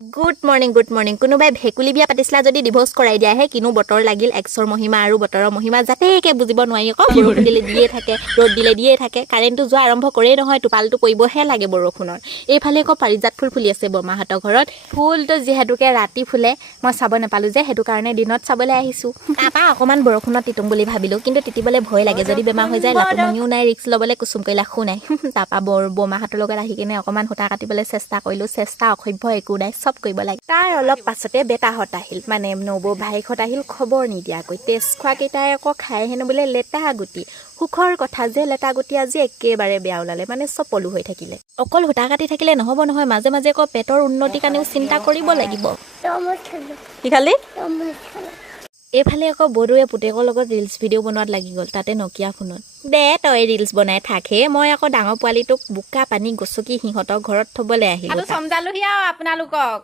good morning কোনোবাই ভেকুলী বিয়া পাতিছিলা যদি ডিভোৰ্স কৰাই দিয়াহে কিনো বতৰ লাগিল এক্সৰ মহিমা আৰু বতৰৰ মহিমা যাতে একে বুজিব নোৱাৰি আকৌ বৰষুণ দিলে দিয়ে থাকে ৰ'দ দিলে দিয়ে থাকে কাৰেণ্টটো যোৱা আৰম্ভ কৰেই নহয় টোপালটো পৰিবহে লাগে বৰষুণৰ এইফালে আকৌ পাৰিজাত ফুল ফুলি আছে বৰমাহঁতৰ ঘৰত ফুলটো যিহেতুকে ৰাতি ফুলে মই চাব নাপালোঁ যে সেইটো কাৰণে দিনত চাবলৈ আহিছোঁ তাৰপৰা অকণমান বৰষুণত তিতুম বুলি ভাবিলোঁ কিন্তু তিতিবলৈ ভয় লাগে যদি বেমাৰ হৈ যায় লাটুমনিও নাই ৰিক্স ল'বলৈ কুচুম কৰি লাখো নাই তাৰপৰা বৰমাহঁতৰ লগত আহি কিনে অকণমান সূতা কাটিবলৈ চেষ্টা কৰিলোঁ চেষ্টা অসভ্য একো নাই চব কৰিব লাগে তাৰ অলপ পাছতে বেটাহঁত আহিল মানে নবৌ ভাইকহঁত আহিল খবৰ নিদিয়াকৈ টেষ্ট খোৱা কেইটাই আকৌ খাই হেনো বোলে লেটা গুটি সুখৰ কথা যে লেটা গুটি আজি একেবাৰে বেয়া ওলালে মানে চব পলু হৈ থাকিলে অকল সূতা কাটি থাকিলে নহ'ব নহয় মাজে মাজে আকৌ পেটৰ উন্নতিৰ কাৰণেও চিন্তা কৰিব লাগিব কি খালি এইফালে আকৌ বৌদুৱে পুতেকৰ লগত ৰিলছ ভিডিঅ' বনোৱাত লাগি গ'ল তাতে নকিয়া ফোনত দে তই ৰিলছ বনাই থাকহে মই আকৌ ডাঙৰ পোৱালিটোক বোকা পানী গচকি সিহঁতৰ ঘৰত থ'বলৈ আহিলোঁ আৰু চমজালোহি আৰু আপোনালোকক